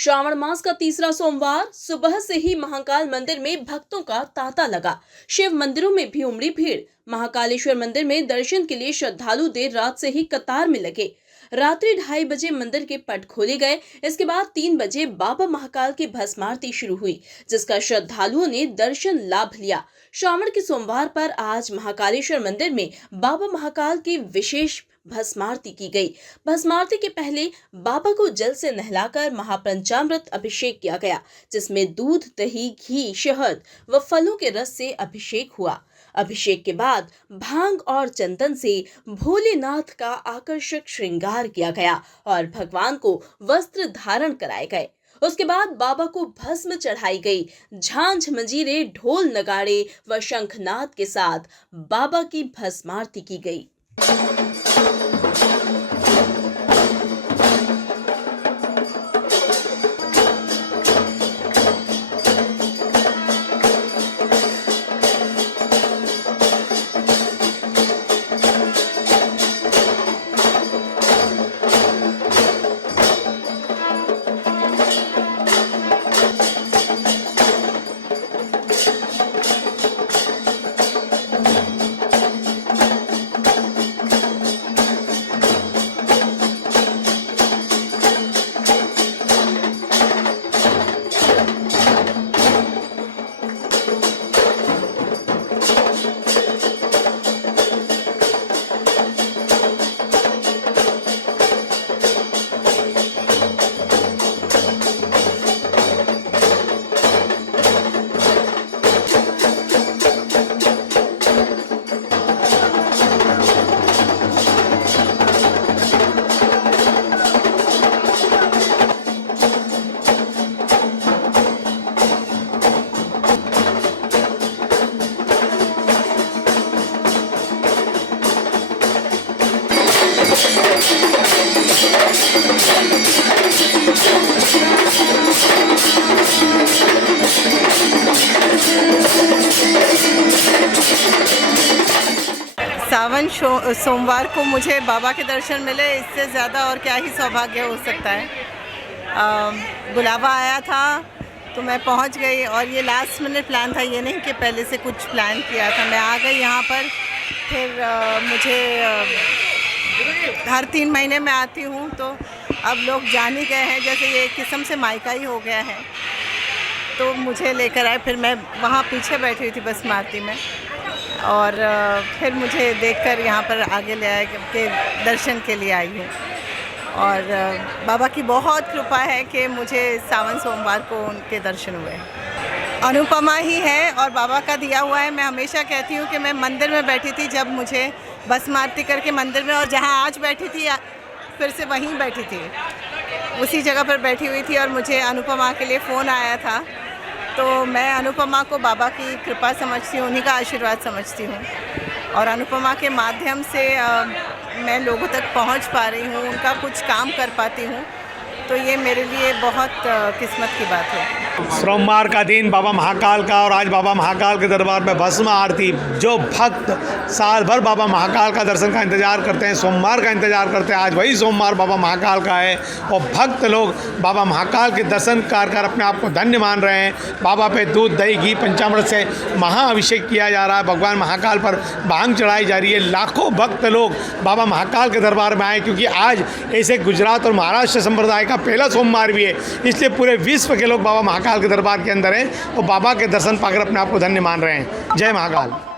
श्रावण मास का तीसरा सोमवार सुबह से ही महाकाल मंदिर में भक्तों का तांता लगा। शिव मंदिरों में भी उमड़ी भीड़। महाकालेश्वर मंदिर में दर्शन के लिए श्रद्धालु देर रात से ही कतार में लगे। रात्रि 2:30 बजे मंदिर के पट खोले गए। इसके बाद 3 बजे बाबा महाकाल की भस्म आरती शुरू हुई, जिसका श्रद्धालुओं ने दर्शन लाभ लिया। श्रावण के सोमवार पर आज महाकालेश्वर मंदिर में बाबा महाकाल की विशेष भस्मारती की गई। भस्मारती के पहले बाबा को जल से नहलाकर महापंचामृत अभिषेक किया गया, जिसमें दूध, दही, घी, शहद व फलों के रस से अभिषेक हुआ। अभिषेक के बाद भांग और चंदन से भोलेनाथ का आकर्षक श्रृंगार किया गया और भगवान को वस्त्र धारण कराए गए। उसके बाद बाबा को भस्म चढ़ाई गई। झांझ, मंजीरे, ढोल, नगाड़े व शंखनाद के साथ बाबा की भस्मारती की गई। सावन सोमवार को मुझे बाबा के दर्शन मिले, इससे ज़्यादा और क्या ही सौभाग्य हो सकता है। बुलावा आया था तो मैं पहुंच गई और ये लास्ट मिनट प्लान था, ये नहीं कि पहले से कुछ प्लान किया था। मैं आ गई यहाँ पर। फिर मुझे हर 3 महीने में आती हूँ, तो अब लोग जान ही गए हैं, जैसे ये एक किस्म से मायका ही हो गया है। तो मुझे लेकर आए। फिर मैं वहाँ पीछे बैठी हुई थी भस्मारती में, और फिर मुझे देखकर यहाँ पर आगे ले आए कि दर्शन के लिए आई हूँ। और बाबा की बहुत कृपा है कि मुझे सावन सोमवार को उनके दर्शन हुए। अनुपमा ही है और बाबा का दिया हुआ है। मैं हमेशा कहती हूँ कि मैं मंदिर में बैठी थी जब मुझे भस्म आरती करके मंदिर में, और जहाँ आज बैठी थी फिर से वहीं बैठी थी, उसी जगह पर बैठी हुई थी। और मुझे अनुपमा के लिए फ़ोन आया था, तो मैं अनुपमा को बाबा की कृपा समझती हूँ, उन्हीं का आशीर्वाद समझती हूँ। और अनुपमा के माध्यम से मैं लोगों तक पहुँच पा रही हूँ, उनका कुछ काम कर पाती हूँ, तो ये मेरे लिए बहुत किस्मत की बात है। सोमवार का दिन बाबा महाकाल का, और आज बाबा महाकाल के दरबार में भस्म आरती। जो भक्त साल भर बाबा महाकाल का दर्शन का इंतज़ार करते हैं, सोमवार का इंतज़ार करते हैं, आज वही सोमवार बाबा महाकाल का है। और भक्त लोग बाबा महाकाल के दर्शन कर अपने आप को धन्य मान रहे हैं। बाबा पे दूध, दही, घी, पंचामृत से महाअभिषेक किया जा रहा है। भगवान महाकाल पर भांग चढ़ाई जा रही है। लाखों भक्त लोग बाबा महाकाल के दरबार में आए, क्योंकि आज ऐसे गुजरात और महाराष्ट्र संप्रदाय का पहला सोमवार भी है, इसलिए पूरे विश्व के लोग बाबा महाकाल के दरबार के अंदर हैं और बाबा के दर्शन पाकर अपने आप को धन्य मान रहे हैं। जय महाकाल।